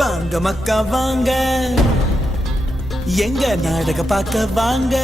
வாங்க மக்கா வாங்க, எங்க நாடக பார்க்க வாங்க.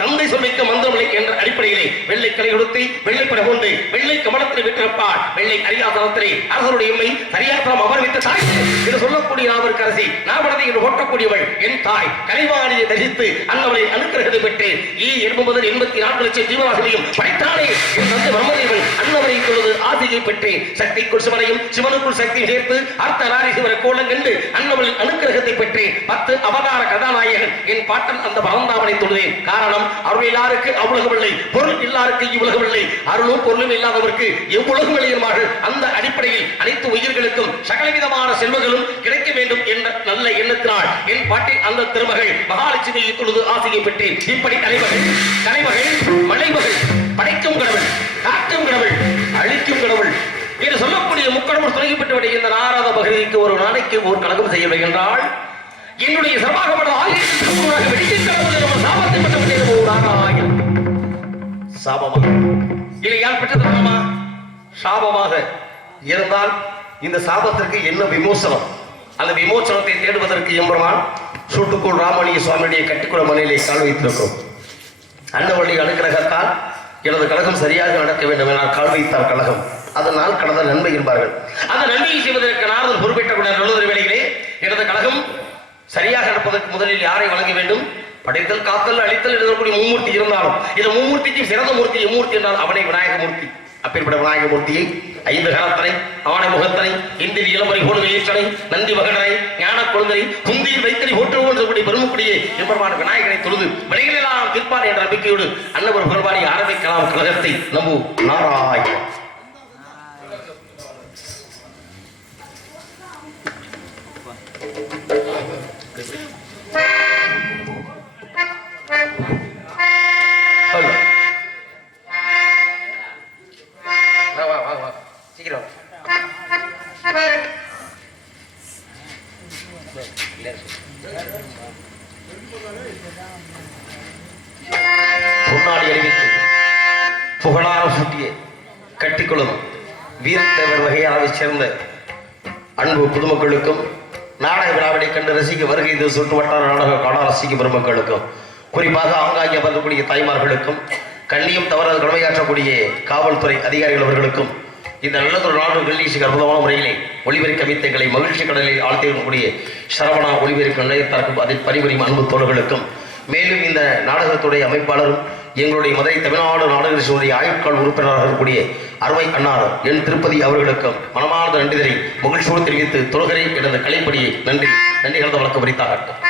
தந்தை சொல்லிக்க மந்திரமில்லை என்ற அடிப்படையிலே வெள்ளை கலை கொடுத்து வெள்ளை பட கொண்டு வெள்ளை கமலத்தில் விட்டிருப்பார். வெள்ளை அரியாசனத்திலே அரசருடைய எம்மை சரியாசனம் அமர்வித்த தாய் என்று சொல்லக்கூடிய நாவற்கரசி நாவடத்தை என்று போற்றக்கூடியவள் என் தாய் கலைவாணியை தரிசித்து அன்னவளை அனுக்கிரகத்தை பெற்று 84 லட்சம் ஜீவராசிகளையும் படைத்தானே என் தந்தை பிரம்மதேவன் அன்னவரை தொழுது ஆசியை பெற்று சக்திக்குள் சிவனையும் சிவனுக்குள் சக்தியை சேர்த்து அர்த்த நாரீஸ்வர கோலம் கண்டு அன்னவளின் அனுக்கிரகத்தை பெற்று 10 அவதார கதாநாயகன் என் பாட்டன் அந்த பரந்தாமனை தொழுதேன். காரணம் அருள் இல்லாருக்கு அவ்வுலகம் இல்லை, பொருள் இல்லாருக்கு இவ்வுலகம் இல்லை. அருளும் பொருளும் இல்லாதவருக்கு எவ்வுலகம் இல்லையமார்கள். அந்த அடிப்படையில் அனைத்து உயிர்களுக்கும் சகலவிதமான செல்வங்களும் கிடைக்க வேண்டும் என்ற நல்ல எண்ணத்தினால் என் பாட்டின் அந்த திருமகள் மகாலட்சுமியை தொழுது ஆசையை பெற்றேன். இப்படி தலைமகள் மலைமகள் படைக்கும் கடவுள், காக்கும் கடவுள், அழிக்கும் கடவுள் என்று சொல்லக்கூடிய முக்கடவுள் துணை பெற்றுவிட இந்த நாராத பகுதிக்கு ஒரு நாளைக்கு ஒரு கலகம் செய்யவில்லை என்றால் என்னுடைய சர்வாகமான சாபமாக இல்லை யார் பெற்றதா சாபமாக இருந்தால் இந்த சாபத்திற்கு என்ன விமோசனம்? அந்த விமோசனத்தை தேடுவதற்கு எம்பெருமான் சூட்டுக்குள் ராமலிங்க சுவாமியுடைய கட்டிக்குள மனையிலே கால் வைத்திருக்கிறோம். அன்னவழி அனுக்கிரகத்தால் எனது கழகம் சரியாக நடக்க வேண்டும் என கால் வைத்தார் கழகம். அதனால் கடந்த நன்மை என்பார்கள். அந்த நன்மையை செய்வதற்கு நாரதன் பொறுப்பேற்ற நல்லதொரு வேளையிலே எனது கழகம் சரியாக நடப்பதற்கு முதலில் யாரை வழங்க வேண்டும்? படைத்தல், காத்தல், அழித்தல் எழுதக்கூடிய மும்மூர்த்தி இருந்தாலும் இந்த மும்மூர்த்திக்கு சிறந்த மூர்த்தி எம்மூர்த்தி என்றால் அவனை விநாயகமூர்த்தி. அப்பேற்பட்ட விநாயகமூர்த்தியை 5 கரத்தனை, ஆணை முகத்தனை, இந்தில் இளமறை போடு ஈற்றனை, நந்தி மகனை, ஞான கொழுந்தனை, குந்தியில் வைத்தனை போற்றுவோம் சொல்லக்கூடிய பெருமக்குடியே எம்பெருமான விநாயகனை தொழுது வினைகளெல்லாம் தீர்ப்பான் என்ற நம்பிக்கையோடு அன்னவர் பெருமானை ஆரம்பிக்கலாம் கழகத்தை. நம்பு நாராயணன். பாடி அறிவித்து புகழாரம் சூட்டிய கட்டிக்குளம் வீரத்தேவர் வகையாவை சேர்ந்த அன்பு பொதுமக்களுக்கும் நாடக விழாவினை கண்டு ரசிக்க வருகை இந்த சுற்று வட்டார நாடக காண ரசிக்க பெருமக்களுக்கும் குறிப்பாக ஆங்காங்கே வரக்கூடிய தாய்மார்களுக்கும் கண்ணியம் தவறாத கடமையாற்றக்கூடிய காவல்துறை அதிகாரிகள் அவர்களுக்கும் இந்த நல்லதொரு நாடு நிகழ்ச்சி அற்புதமான முறையிலே ஒளிபெருக்க அமைத்தங்களை மகிழ்ச்சி கடலில் ஆழ்த்திருக்கக்கூடிய சரவணா ஒளிபெருக்க நிலையத்திற்கும் அதை பணிபுரியும் அன்பு தோழர்களுக்கும் மேலும் இந்த நாடகத்துடைய அமைப்பாளரும் எங்களுடைய மதுரை தமிழ்நாடு நாடகத்துடைய ஆயுட்கால் உறுப்பினராக இருக்கக்கூடிய அருமை அன்னார் என் திருப்பதி அவர்களுக்கும் மனமார்ந்த நன்றிதரை மகிழ்ச்சியோடு தெரிவித்து தொழுகரை எனது கலைப்படியை நன்றி கலந்த வழக்கு வரித்தாகட்டும்.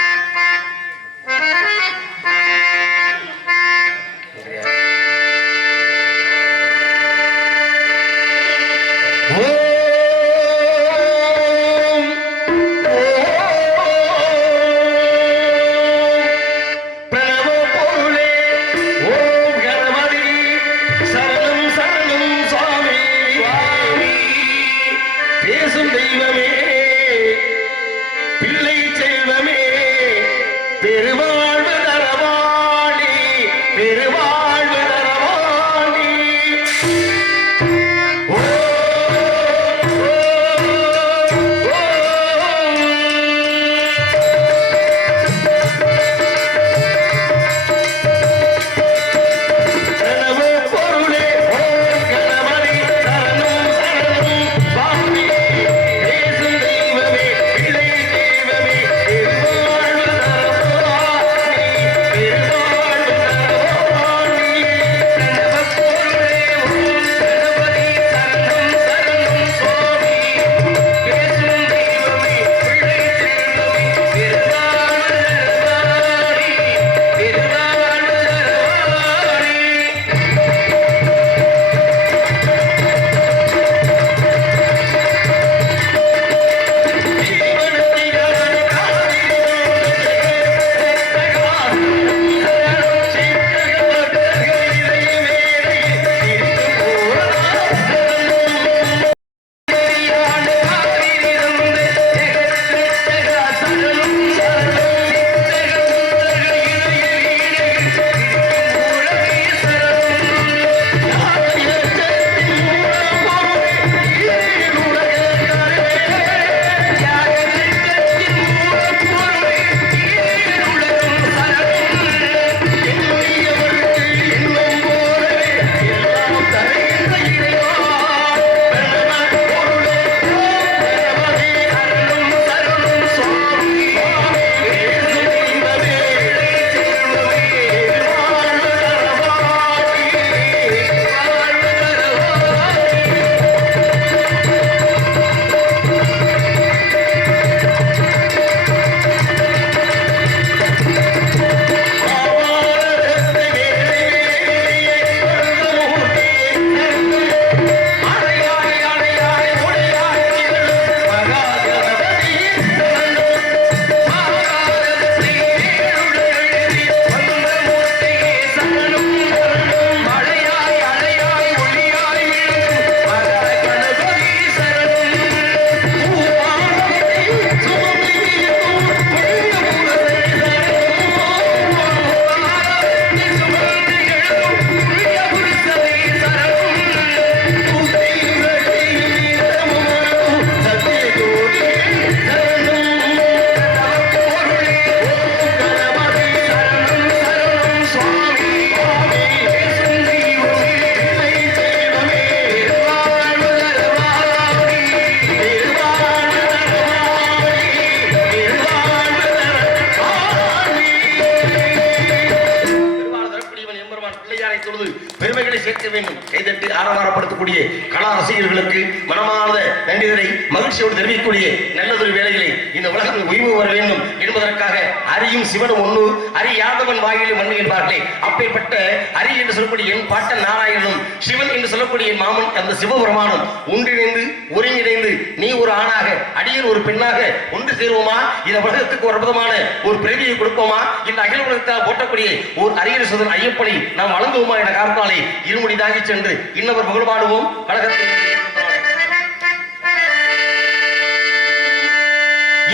பெருமைகளை சேர்க்க வேண்டும். கைதட்டி ஆரவாரப்படுத்தக்கூடிய கலா ரசிகர்களுக்கு மனமார்ந்த நன்றிதரை மகிழ்ச்சியோடு தெரிவிக்கக்கூடிய நல்லதொரு வேலைகளை இந்த உலகத்தில் உய்வு வர வேண்டும் என்பதற்காக அரியும் சிவனும் ஒன்று அறியாதவன் வாயிலும் மண்ணு என்பார்களே, அப்பேற்பட்ட அரி என்று சொல்லக்கூடிய என் பாட்டன் நாராயணனும் சிவன் என்று சொல்லக்கூடிய என் மாமன் அந்த சிவபெருமானும் ஒன்றிணைந்து ஒருங்கிணைந்து நீ ஒரு ஆணாக அடியன் ஒரு பெண்ணாக ஒன்று சேருவோமா, இந்த உலகத்துக்கு ஒரு அற்புதமான ஒரு பிறவியை கொடுப்போமா, இந்த அகில உலகத்தால் போட்டக்கூடிய ஒரு அரியர் சுதன் ஐயப்பனை நாம் வழங்குவோமா என காரணத்தாலே இருமுடி தாங்கி சென்று இன்னவர் புகழ்பாடுவோம். கழகத்தில்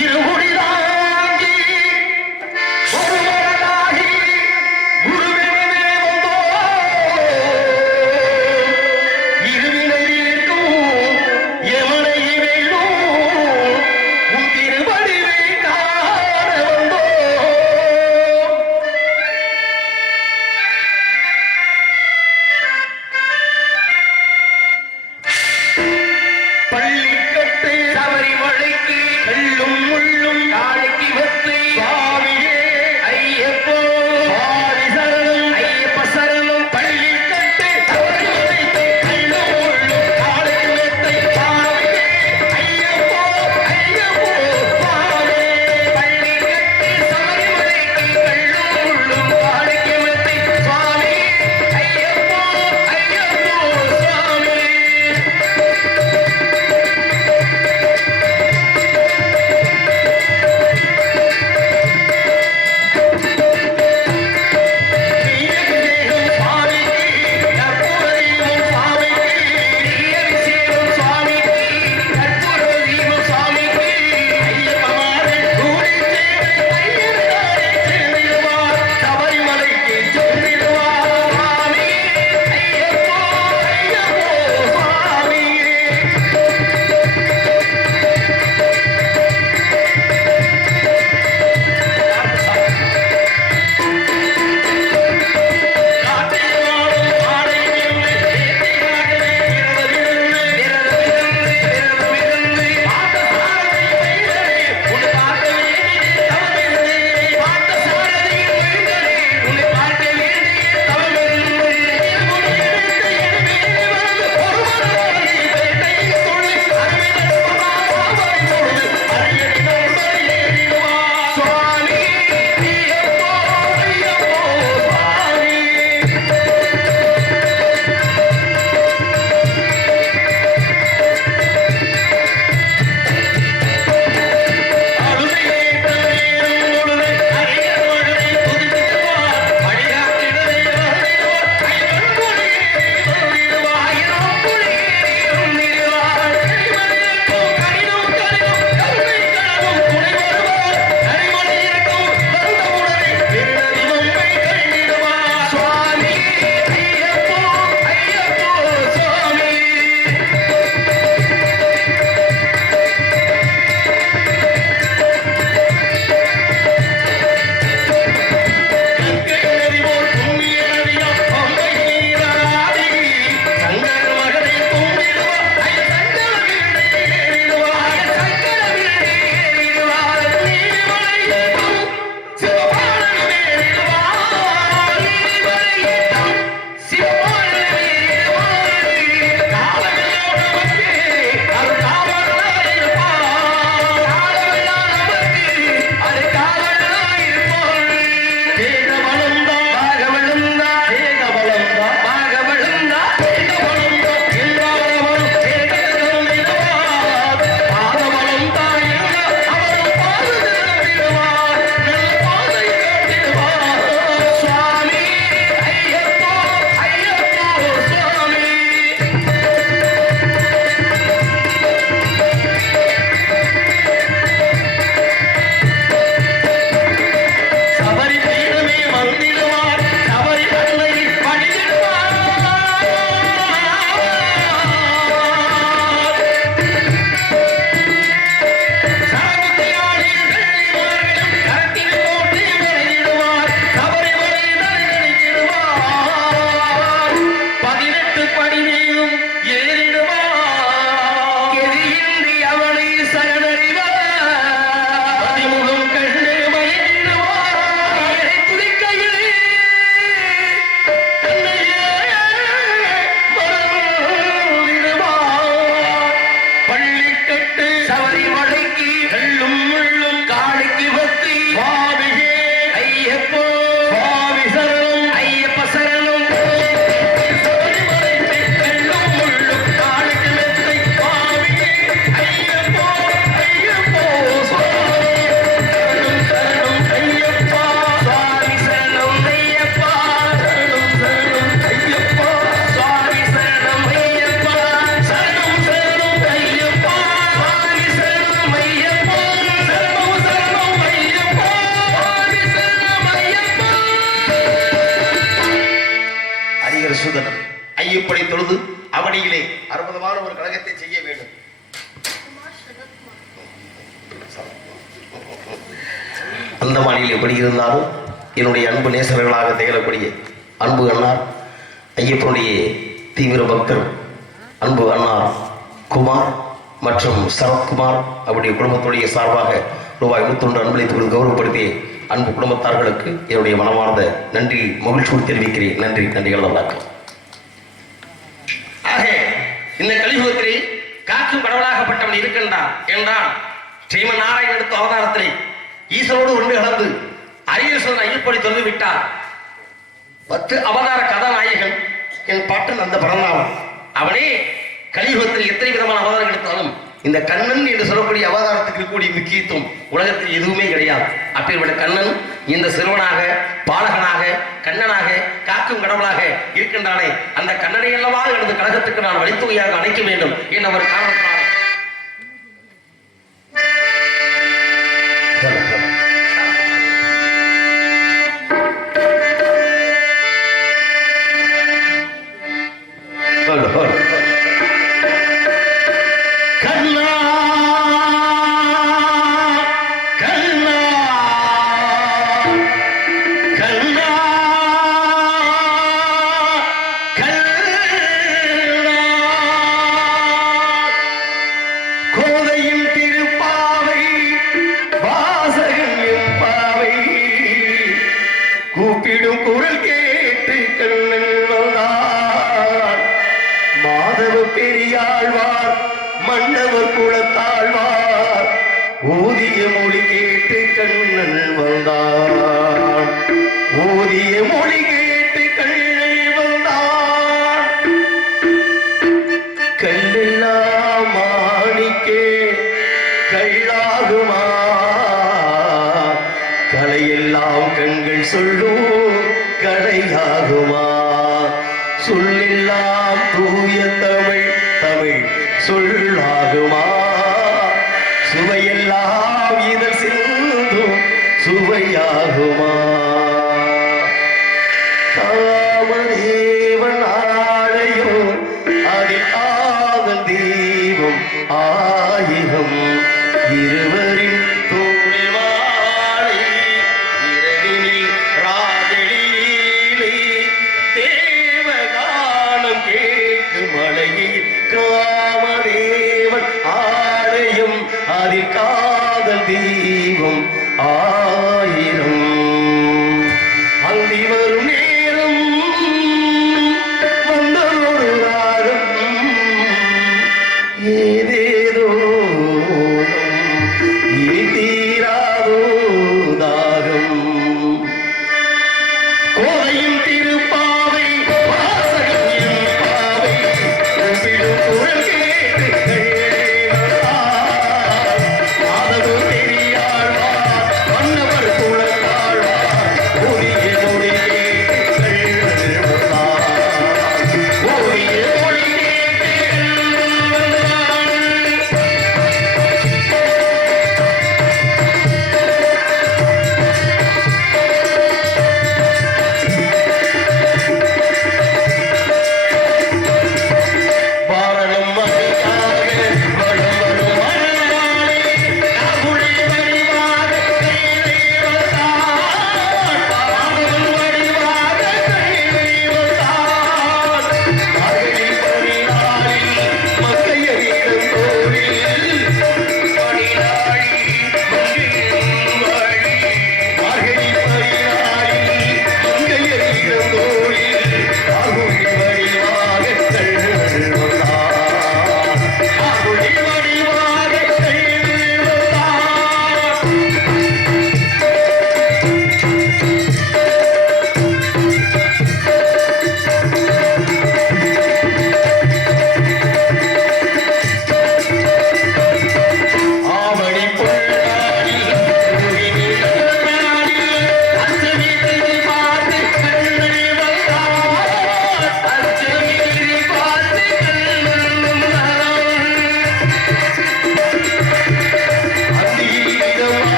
இருமுடி தாங்கி ஒருவராகி குருவினே வந்தோம் ஆதிசங்கர சுதன் ஐயப்பனை தொழுது அவனியிலே அற்புதமான ஒரு கழகத்தை செய்ய வேண்டும். அந்த மாநிலம் எப்படி இருந்தாலும் என்னுடைய அன்பு நேசர்களாக திகழக்கூடிய அன்பு அண்ணார் ஐயப்பனுடைய தீவிர பக்தர் அன்பு அண்ணார் குமார் மற்றும் சரத்குமார் அவருடைய குடும்பத்துடைய சார்பாக ரூபாய் 101 அன்பளித்து கௌரவப்படுத்திய அன்பு குடும்பத்தார்களுக்கு என்னுடைய மனமார்ந்த நன்றி மகிழ்ச்சியோடு தெரிவிக்கிறேன். நன்றி நன்றிகள் வணக்கம். ஆக இந்த கலியுகத்திலே காக்கும் கடவுளாகப்பட்டவன் இருக்கின்றான் என்றால் ஸ்ரீமன் நாராயணன் எடுத்த அவதாரத்திலே ஈசனோடு ஒன்று கலந்து அரியசன் ஐயப்படி தொழுது விட்டார். 10 அவதார கதாநாயகன் என் பாட்டன் அந்த பிறந்தவன். அவனே கலியுகத்தில் எத்தனை விதமான அவதாரம் எடுத்தாலும் இந்த கண்ணன் என்று சொல்லக்கூடிய அவதாரத்துக்கு இருக்கக்கூடிய முக்கியத்துவம் உலகத்தில் எதுவுமே கிடையாது. அப்பேற்பட்ட கண்ணன் இந்த சிறுவனாக பாலகனாக கண்ணனாக காக்கும் கடவுளாக இருக்கின்றானே, அந்த கண்ணனை அல்லவா எனது கழகத்துக்கு நான் வழித்தொகையாக அணைக்க வேண்டும் என்ற ஒரு காரணத்தினால கூப்பிடும் குரல் கேட்டு கண்ணன் வந்தார். மாதவ பெரியாழ்வார் மன்னவர் குலத்தாழ்வார் ஊதிய மொழி கேட்டு கண்ணன் வந்தார். ஊதிய மொழி கேட்டு கண்ணன் வந்தார். கல்லெல்லாம் மாணிக்கே கல்லாகுமா, கலையெல்லாம் கண்கள் சொல்லும் கலையாகுமா, சொல்லெல்லாம் தூய தமிழ் தமிழ் சொல்லாகுமா, சுவையெல்லாம் இதழ் சிந்தும் சுவையாகுமா. காமதேவன் ஆலயம் அதில் காதல் தீபம் ஆயிரம், இருவரின் தோழில் வாழை இரவினில் ராஜலீலை தேவகானம் கேட்கும் மலையில் காமதேவன் ஆலயம் அதில் காதல் தீபம் ஆயிரம். அந்தி வரும் நேரம் வந்ததொரு ராகம் ஏதேதோ இனி தீராதோ தாகம். கோதையும் திருப்பாவை வாசகம் என் பாவை கூப்பிடும் குரல்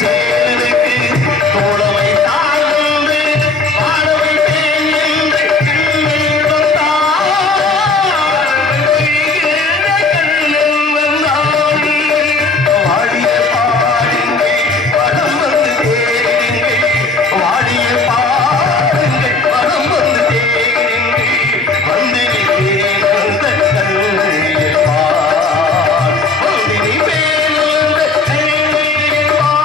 சேருக்கு தோழமை தாழ்ந்து வாழ வைப்பேன் என்று கண்ணில் வந்தான். கண்ணில் வந்தான். வாடிய பாடுங்கள் படம் வந்து தேடுங்கள். வாடிய பாடுங்கள் படம் வந்து தேடுங்கள். வந்து நிற்பேன் அந்த கண்ணில் பார். வந்து நிற்பேன் அந்த கண்ணில் பார்.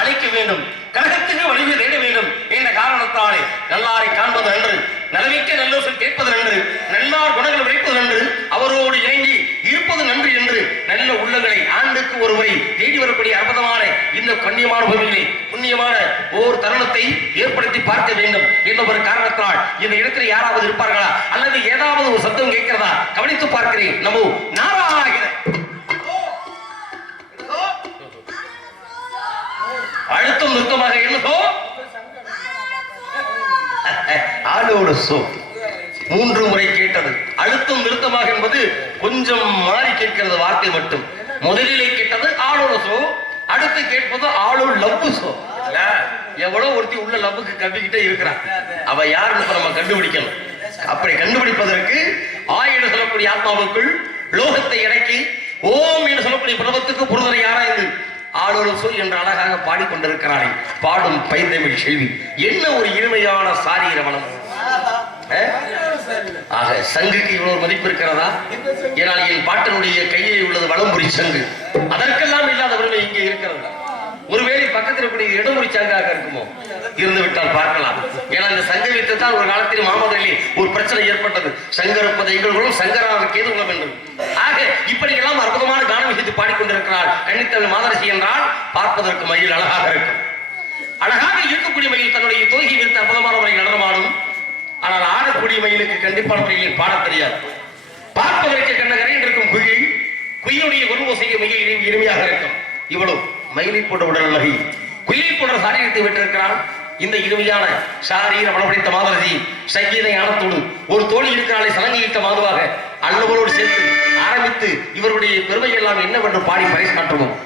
அழைக்க வேண்டும், கழகத்துக்கு வலிமை தேட வேண்டும் என்ற காரணத்தாலே நல்லாரை காண்பது நன்று, நலமிக்க நல்லோசல் கேட்பது நன்று, நல்லார் குணங்கள் விளைப்பது நன்று, அவரோடு இணங்கி இருப்பது நன்று என்று நல்ல உள்ளங்களை ஆண்டுக்கு ஒரு முறை தேடி வரக்கூடிய அற்புதமான இந்த கண்ணியமான பூமியிலே புண்ணியமான ஓர் தருணத்தை ஏற்படுத்தி பார்க்க வேண்டும் என்ற ஒரு காரணத்தால் இந்த இடத்தில் யாராவது இருப்பார்களா அல்லது ஏதாவது ஒரு சத்தம் கேட்கிறதா கவனித்து பார்க்கிறேன். நமோ நாராயண. அழுத்தம் நிறுத்தமாக என்னதோ ஆளோடு சோ 3 முறை கேட்டது. அழுத்தம் நிறுத்தமாக என்பது கொஞ்சம் மாறி கேட்கிறது வார்த்தை மட்டும். முதலிலே கேட்டது ஆளோட சோ, அடுத்து கேட்பது ஆளோ லவ்வு சோ. எவ்வளவு ஒருத்தி உள்ள லவ்வுக்கு கம்பிக்கிட்டே இருக்கிறான், அவ யாருன்னு நம்ம கண்டுபிடிக்கணும். அப்படி கண்டுபிடிப்பதற்கு என்று சொல்லக்கூடிய ஆத்மாவுக்குள் லோகத்தை இறக்கி ஓம் என்று சொல்லக்கூடிய பிரபத்துக்கு புரிதலை ஆராய்ந்து ஆளோசோ என்று அழகாக பாடிக்கொண்டிருக்கிறாளே பாடும் பைந்தமிழ் செல்வி. என்ன ஒரு இனிமையான சாரீர மனம். ஆக சங்குக்கு இவ்வளவு மதிப்பு இருக்கிறதா? ஏனால் என் பாட்டனுடைய கையில் உள்ளது வலம்புரி சங்கு. அதற்கெல்லாம் இல்லாத வறுமை இங்கே இருக்கிறது. ஒருவேளை பக்கத்தில் இருக்கக்கூடிய இடமுறை சங்காக இருக்குமோ, இருந்து விட்டால் பார்க்கலாம். ஏன்னா இந்த சங்கை வைத்து தான் ஒரு காலத்தில் மாமதுரையிலே ஒரு பிரச்சனை ஏற்பட்டது. சங்கரப்பத எங்களும் சங்கராவுக்கு ஏது உள்ள வேண்டும். ஆக இப்படி எல்லாம் அற்புதமான கானம் விகித்து பாடிக்கொண்டிருக்கிறார் கன்னித்தமிழ் மாதரசி என்றால் பார்ப்பதற்கு மயில் அழகாக இருக்கும். அழகாக இருக்கக்கூடிய மயில் தன்னுடைய தோகி வைத்து அற்புதமான முறையில் நடனமாடும். ஆனால் ஆடக்கூடிய மயிலுக்கு கண்டிப்பான முறையில் பாடத் தெரியாது. பார்ப்பதற்கு கண்ணகரை இருக்கும் குயில், குயிலுடைய குருவோசைக்கு மிக இனிமையாக இருக்கும். இவ்வளவு மயிலை போட்ட உடல் நகை, குயிலை போன்ற சாரீரத்தை விட்டிருக்கிறான். இந்த இனிமையான சாரீர மனப்படைத்த மாதரசி சங்கீத ஞானத்தோடு ஒரு தோழி இருக்கிறாளை சலங்கையிட்ட மாதுவாக அல்லவரோடு சேர்த்து ஆரம்பித்து இவருடைய பெருமை எல்லாம் என்னவென்று பாடி பறைசாற்றுவோம்.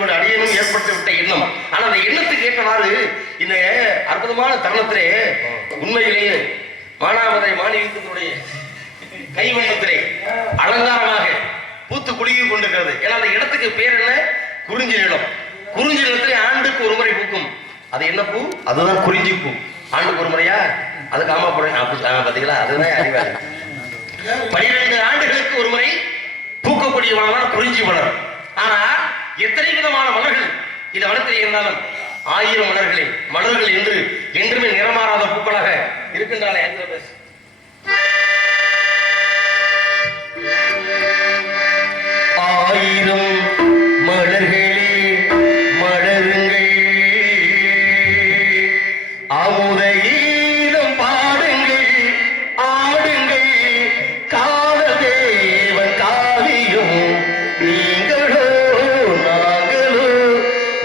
வேண்டும் அடியனும் ஏற்பட்டு விட்ட எண்ணம். ஆனா அந்த எண்ணத்துக்கு ஏற்றவாறு இந்த அற்புதமான தருணத்திலே உண்மையிலேயே மானாமதுரை மாநிலத்தினுடைய கைவண்ணத்திலே அலங்காரமாக பூத்து குலுங்கி கொண்டிருக்கிறது. ஏன்னா அந்த இடத்துக்கு பேர் என்ன? குறிஞ்சி நிலம். குறிஞ்சி நிலத்திலே ஆண்டுக்கு ஒரு முறை பூக்கும். அது என்ன பூ? அதுதான் குறிஞ்சி பூ. ஆண்டுக்கு ஒரு முறையா? அது காமா போட பாத்தீங்களா? அதுதான் அறிவாரு. 12 ஆண்டுகளுக்கு ஒரு முறை பூக்கக்கூடிய மலர் குறிஞ்சி மலர். ஆனா எத்தனை விதமான மலர்கள் இந்த வனத்தில் இருந்தாலும் 1000 மலர்கள் என்று என்றுமே நிறமாறாத பூக்களாக இருக்கின்றாலே. 1000 மலர்களே மலருங்கள், அமுதையிலும் பாடுங்கள் ஆடுங்கள், காலதேவன் காவியம் நீங்களோ நாங்களோ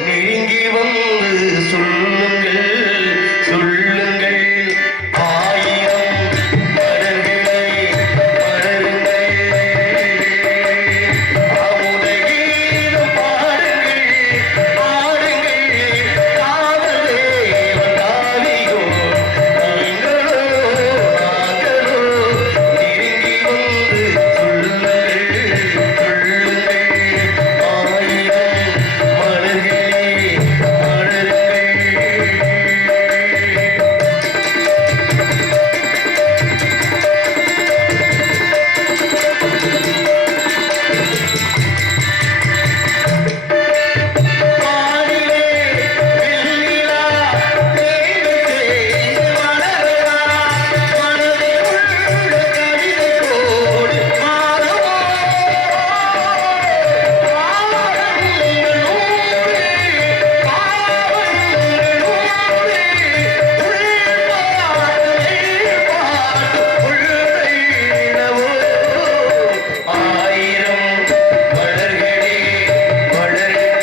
நெருங்கி வந்து சொல்லுங்கள் சொல்லுங்கள். 1000 மலர்களே மலருங்கள், அமுதையிலும் பாடுங்கள் ஆடுங்கள், காலதேவன் காவியம் நீங்களோ நாங்களோ நெருங்கி வந்து சொல்லுங்கள் சொல்லுங்கள். 1000 மலர்களே மலருங்கள். வானிலே வெண்ணிலா தேடுதே மலரா, மனதில் உள்ள கவிதை கோடு மாறுமோ? பாவங்கள் நூறு, பாவங்கள் நூறு, உள்பாட்டு உள்ளையினவோ. 1000 மலர்களே மலருங்கள்.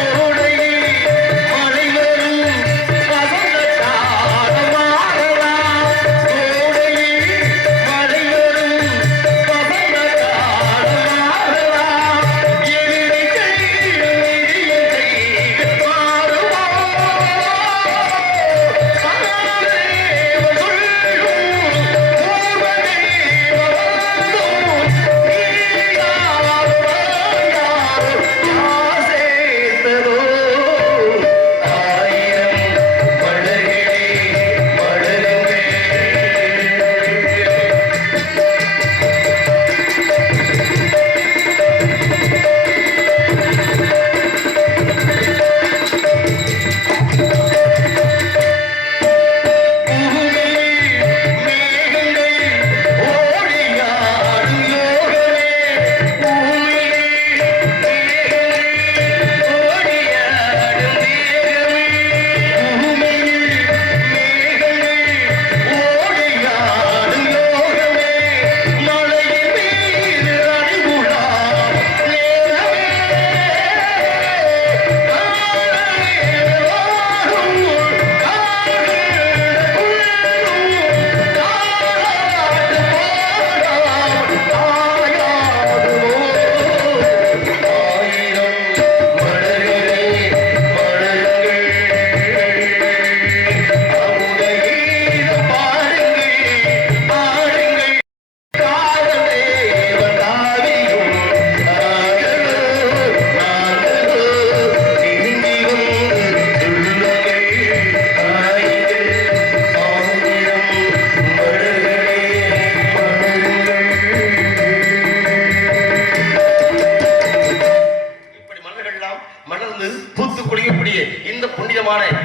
கோடையில் மழை வரும் வசந்த காலம் மாறலாம். கோடையில் மழை வரும் வசந்த காலம் மாறலாம். எதிரி கையில் எதிரியின் கைகள் மாறுமோ? காலதேவன் சொல்லும் பூர்வதேவன் வந்தும் நீயார் யார் சேர்ந்ததோ. 1000 மலர்களே மலருங்கள்.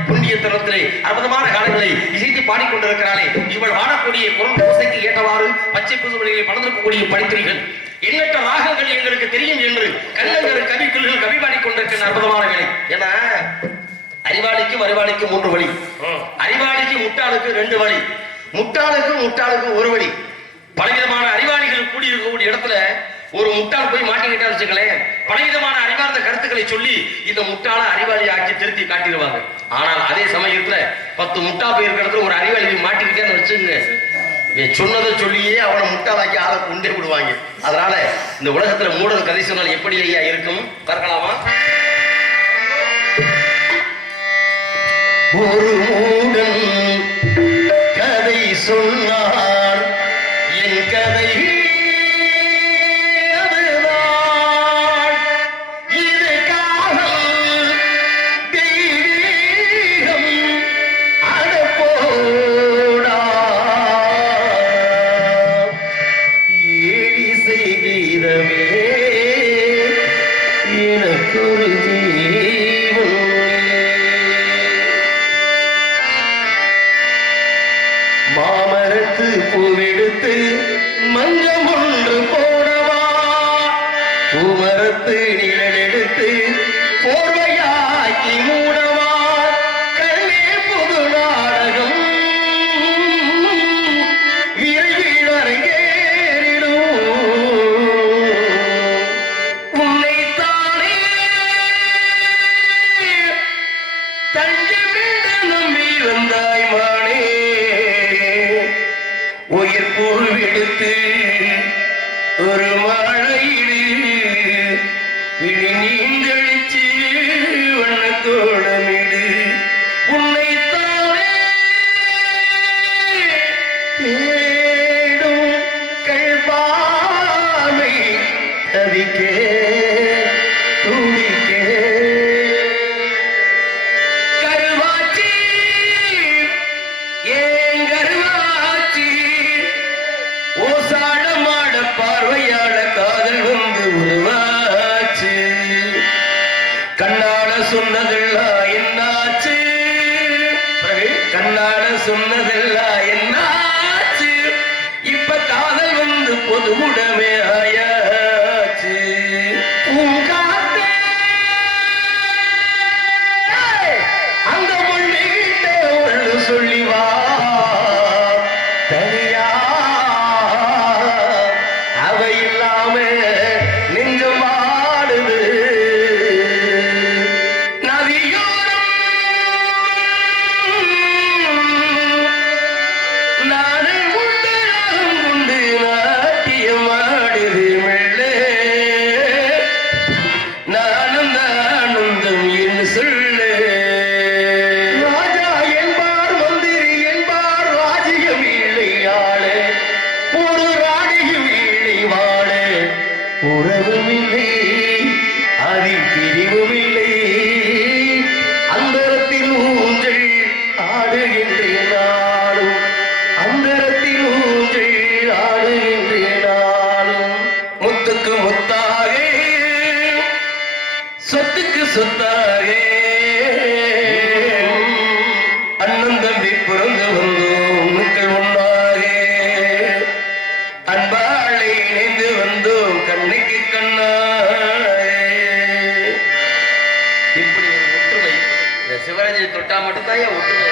புண்ணிய தருணத்திலே அற்புதமான காலங்களை இசைத்து பாடிக்கொண்டிருக்கிறாளே இவள் வாழக்கூடிய குரல் ஓசைக்கு ஏற்றவாறு பச்சை புதுவெளியிலே படர்ந்திருக்கக்கூடிய படித்துறைகள் எண்ணற்ற ராகங்கள் எங்களுக்கு தெரியும் என்று கண்ணங்கர் கவிக்குள்கள் கவி பாடிக்கொண்டிருக்கிற அற்புதமான வேலை. ஏன்னா அறிவாளிக்கு வருவாளிக்கு 3 வழி, அறிவாளிக்கு முட்டாளுக்கு 2 வழி, முட்டாளுக்கு ஒரு வழி. பலவிதமான அறிவாளிகள் கூடியிருக்கக்கூடிய இடத்துல ஒரு முட்டாள் போய் மாட்டிக்கிட்டா வச்சுங்களேன், பலவிதமான அறிவார்ந்த கருத்துக்களை சொல்லி இந்த முட்டாள அறிவாளி ஆக்கி திருத்தி காட்டிடுவாங்க. ஆனால் அதே சமயத்துல 10 முட்டா போய் இருக்கிறது ஒரு அறிவாளி போய் மாட்டிக்கிட்டேன்னு வச்சுங்க, சொன்னதை சொல்லியே அவனை முட்டாளாக்கி ஆளை கொண்டே விடுவாங்க. அதனால இந்த உலகத்துல மூடல் கதை சொன்னால் எப்படி ஐயா இருக்கும் பார்க்கலாமா? ஒரு மூடன் கதை சொன்னான், என் கதை அதுதான். இது காதல் தெய்வீகம் அட போடா. ஏழிசை கீதமே எனக்கொரு ஜீவன். மாமரத்து பூவெடுத்து மஞ்சம் ஒன்று போடவா, பூமரத்து நிழல் எடுத்து போர்வையாக்கி மூடவா, கண்ணே புது நாடகம் விரைவில் அரங்கேறிடும். உன்னைத்தானே தஞ்சமிட்டு நம்பி வந்தாய் மானே, உயிர் பூவெடுத்து ஒரு மழையிடு விழி நீந்தழிச்சு வண்ணக்கோளமிடு. உன்னைத்தானே தேடும் கல்பாமை தவிக்கே துடிக்கே. கருவாச்சி ஏன் கருவாச்சி, ஓசாடமாட பார்வையாட காதல் வந்து உருவாச்சு. கண்ணாட சொன்னதெல்லாம் என்னாச்சு, கண்ணாட சொன்னதெல்லாம் என்னாச்சு, இப்ப காதல் வந்து பொது உடமே ஆயாச்சு. பூங்காத்தே அந்த முள்ளிகிட்ட ஒன்று சொல்லி வா, தனியா அவ இல்லாம நெஞ்சம் வாடுது. நதியோரம் நானே உண்டு ராகம் கொண்டு நாட்டியம் ஆடுது மெல்லே. நானும் நானுந்தம் என்று சொல்லு. ராஜா என்பார் மந்திரி என்பார் ராஜ்யம் இல்லை ஆளே, ஒரு ராணியும் இல்லை வாழே. உறவும் இல்லை அதில் பிரிவும் இல்லை, அந்தரத்தில் ஊஞ்சல் ஆடுகின்றேன் நாளும், அந்தரத்தில் ஊஞ்சல் ஆடுகின்றேன் நாளும். முத்துக்கு முத்தாக சொத்துக்கு சொத்தாக அண்ணன் தம்பி பிறந்து வந்தோம் மக்கள் ஒன்றாக, அன்பாளை இணைந்து வந்தோம் கண்ணுக்கு கண்ணாக. இப்படி ஒரு ஒற்றுமை இந்த சிவராஜை தொட்டா மட்டும்தான் ஒற்றுமை.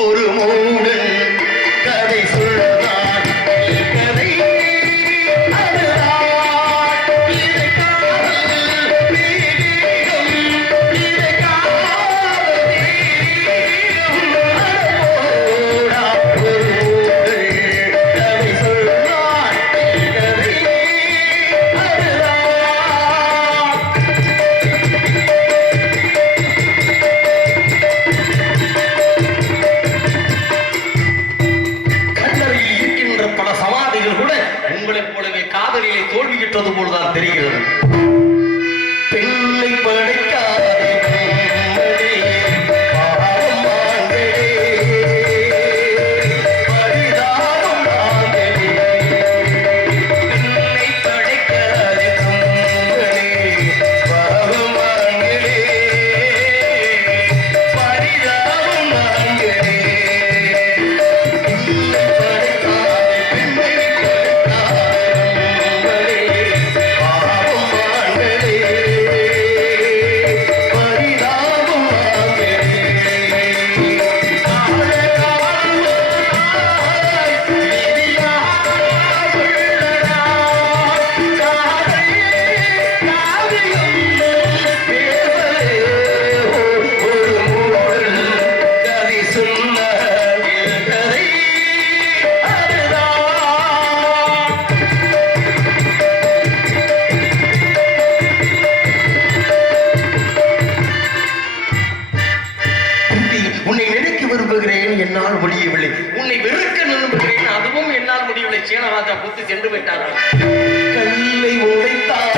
ஒரு மூடன் கதை சொன்னான், என் கதை அதுதான். இது காதல் தெய்வீகம், இது காதல் தெய்வீகம் அட போடா. ஒரு மூடன் கதை சொன்னான், என் கதை அதுதான். விரும்புகிறேன், என்னால் முடியவில்லை. உன்னை வெறுக்க விரும்புகிறேன், அதுவும் என்னால் முடியவில்லை. சேனராஜா புத்து சென்று விட்டார்கள். கல்லை உடைத்தார்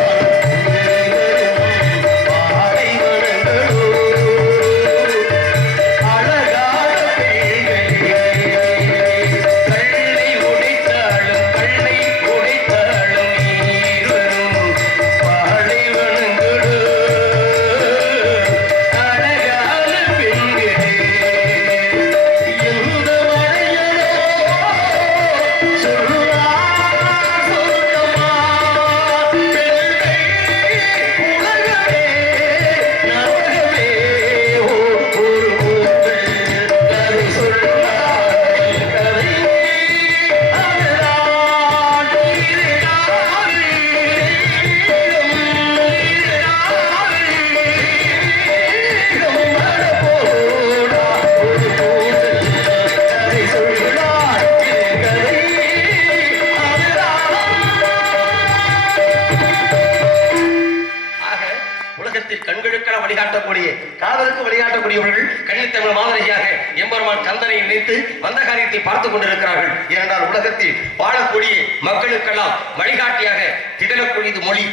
காதலுக்கு வழிகாட்டக்கூடியவர்கள் கன்னித்தமிழ் மாதிரியாக எம்பெருமான் கந்தனை நினைத்து வந்த காரியத்தை பார்த்துக் கொண்டிருக்கிறார்கள். ஏனென்றால் உலகத்தில் வாழக்கூடிய மக்களுக்கெல்லாம் வழிகாட்டியாக திகழக்கூடியது மொழி.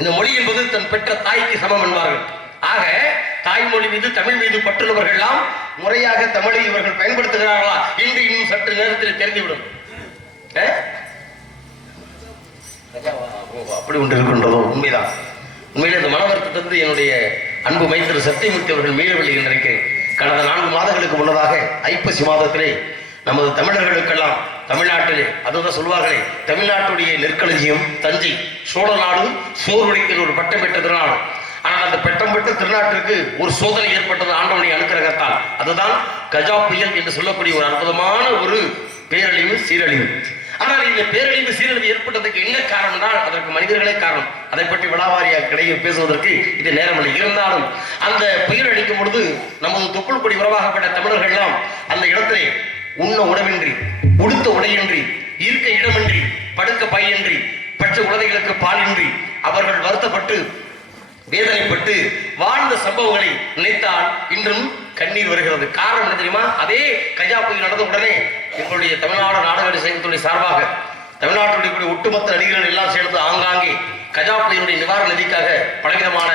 இந்த மொழி என்பது தன் பெற்ற தாய்க்கு சமம் என்பார்கள். ஆக தாய்மொழி மீது தமிழ் மீது பற்றுள்ளவர்கள் எல்லாம் முறையாக தமிழை இவர்கள் பயன்படுத்துகிறார்களா என்று இன்னும் சற்று நேரத்தில் தெரிந்துவிடும். அப்படி ஒன்று இருக்கின்றதோ? உண்மைதான். உண்மையிலே இந்த மன வருத்தத்திலிருந்து என்னுடைய அன்பு மைத்திரு சத்தியமூர்த்தி அவர்கள் மீளவில்லை என்று நினைக்கிறேன். கடந்த 4 மாதங்களுக்கு முன்னதாக ஐப்பசி மாதத்திலே நமது தமிழர்களுக்கெல்லாம் தமிழ்நாட்டிலே, அதுதான் சொல்வார்களே, தமிழ்நாட்டுடைய நெற்களஞ்சியம் தஞ்சை சோழ நாடு சோறுடைக்கிற ஒரு பட்டம் பெற்ற திருநாடு. ஆனால் அந்த பட்டம் பெற்ற திருநாட்டிற்கு ஒரு சோதனை ஏற்பட்டது ஆண்டவனுடைய அனுக்கிரகத்தால். அதுதான் கஜா புயல் என்று சொல்லக்கூடிய ஒரு அற்புதமான ஒரு பேரழிவு, சீரழிவு. ஆனால் இந்த பேரழிவு சீரழிவு ஏற்பட்டதுக்கு என்ன காரணம் என்றால் அதற்கு மனிதர்களே காரணம். அதை பற்றி விளாவாரியாக கிடையாது பேசுவதற்கு இது நேரமில்லை. இருந்தாலும் அந்த புயல் அடிக்கும் பொழுது நமது தொப்புள் கொடி உறவாகப்பட்ட தமிழர்கள் எல்லாம் அந்த இடத்திலே உண்ண உணவின்றி, உடுத்த உடையின்றி, இருக்க இடமின்றி, படுக்க பையின்றி, பற்ற குழந்தைகளுக்கு பாலின்றி அவர்கள் வருத்தப்பட்டு வேதனைப்பட்டு வாழ்ந்த சம்பவங்களை நினைத்தால் இன்றும் கண்ணீர் வருகிறது. காரணம் என்ன தெரியுமா? அதே கஜா புயல் நடந்த உடனே எங்களுடைய தமிழ்நாடு நாடக சங்கத்துடைய சார்பாக தமிழ்நாட்டுடைய ஒட்டுமொத்த நடிகர்கள் எல்லாம் சேர்ந்து ஆங்காங்கே கஜா புயலுடைய நிவாரண நிதிக்காக பலவிதமான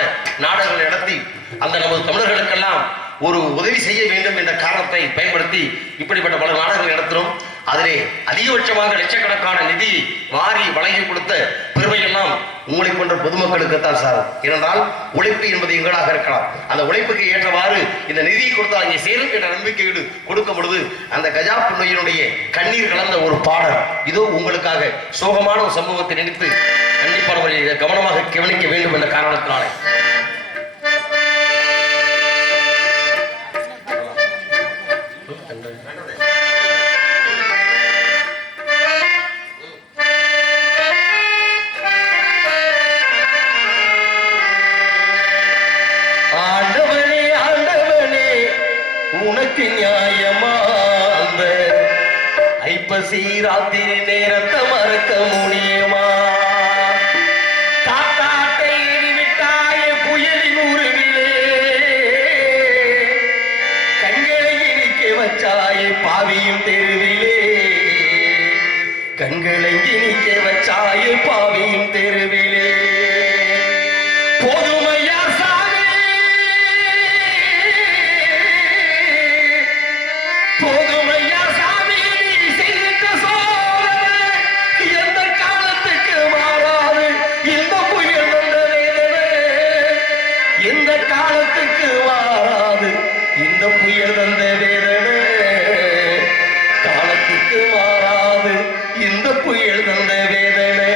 நாடகங்களை நடத்தி அந்த நமது தமிழர்களுக்கெல்லாம் ஒரு உதவி செய்ய வேண்டும் என்ற காரணத்தை பயன்படுத்தி இப்படிப்பட்ட பல நாடகங்கள் நடத்தினோம். அதிலே அதிகபட்சமாக லட்சக்கணக்கான நிதி வாரி வழங்கி கொடுத்த பெருமையெல்லாம் உங்களை போன்ற பொதுமக்களுக்குத்தான் சார். ஏனென்றால் உழைப்பு என்பது எங்களாக இருக்கலாம். அந்த உழைப்புக்கு ஏற்றவாறு இந்த நிதியை கொடுத்தால் இங்கே சேரும் என்ற நம்பிக்கையோடு கொடுக்கும் பொழுது அந்த கஜா புயலினுடைய கண்ணீர் கலந்த ஒரு பாடல் இதோ உங்களுக்காக சோகமான ஒரு சம்பவத்தை நினைத்து கண்டிப்பாக கவனமாக கவனிக்க வேண்டும் என்ற காரணத்தினாலே ராத்திரி நேரத்தை மறக்க முடியுமா? காத்தாட்டை எரிவிட்டாய புயலின் உருவிலே கண்களை இனிக்க வச்சாய பாவியும் தெருவிலே, கண்களை இனிக்க வச்சாய பாவியும் தெருவிலே. போதுமையா சாமி, போதுமையா சாமி, காலத்துக்கு மாறாது இந்த புயல் தந்த வேதனை, காலத்துக்கு மாறாது இந்த புயல் தந்த வேதனை.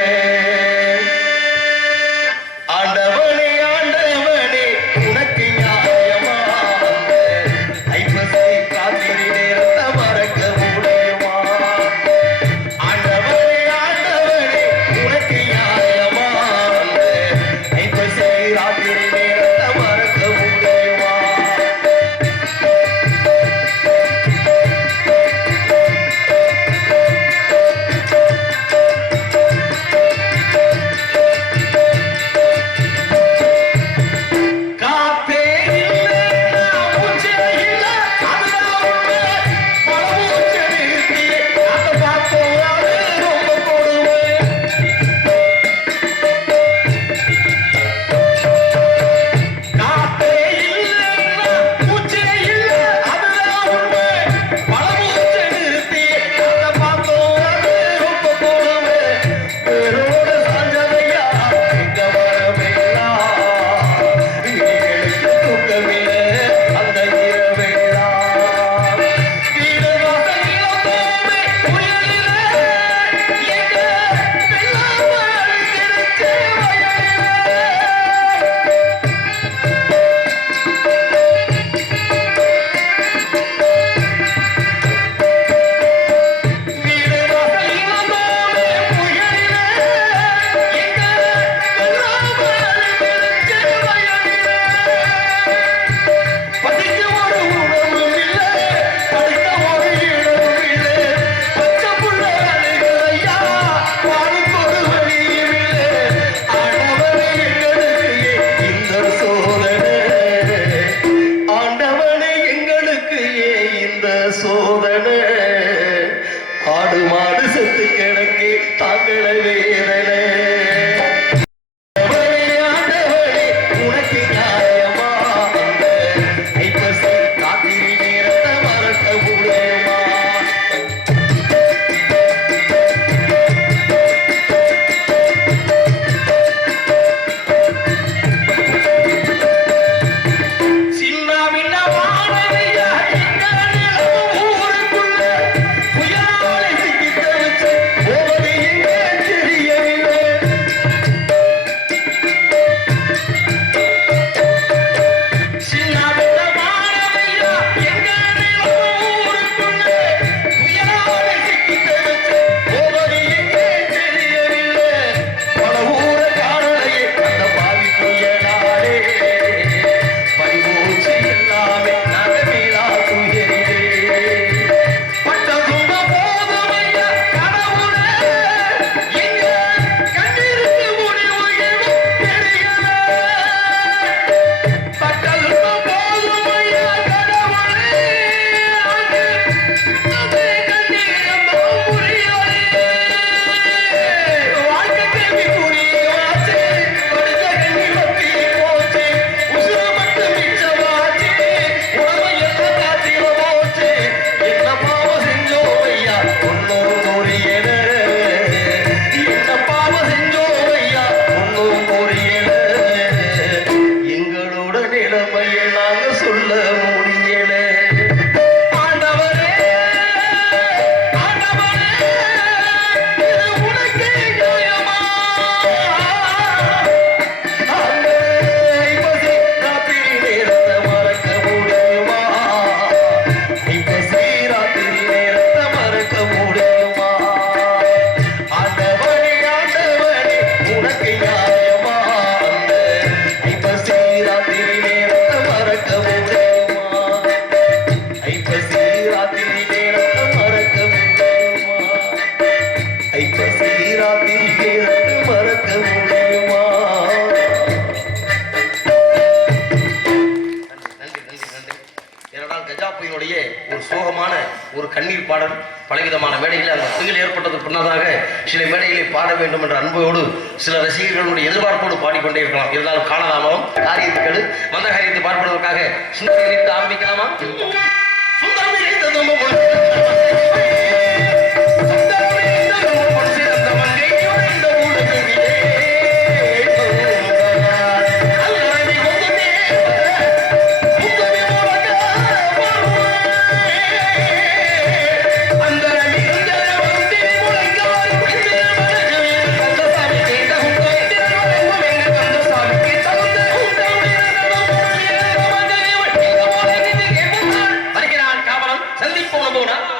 இந்த சோதனை ஆடு மாடு செத்து கிடக்கே தாங்கள வேதனை உனக்கு நியாயமா அந்த ஐப்பசி காத்திரி நேரத்தை மறக்க முடியுமா ஒரு சோகமான ஒரு கண்ணீர் பாடல் பலவிதமான மேடைகளில் அந்த சிங்கில் ஏற்பட்டது பின்னதாக சில மேடைகளை பாட வேண்டும் என்ற அன்போடு சில ரசிகர்களுடைய எதிர்பார்ப்போடு பாடிக்கொண்டே இருக்கலாம். இருந்தாலும் காணலாமாவும் காரியத்துக்கள் வந்த காரியத்தை பார்ப்பதற்காக சுந்தரம் ஆரம்பிக்கலாமா? சந்திப்போம்.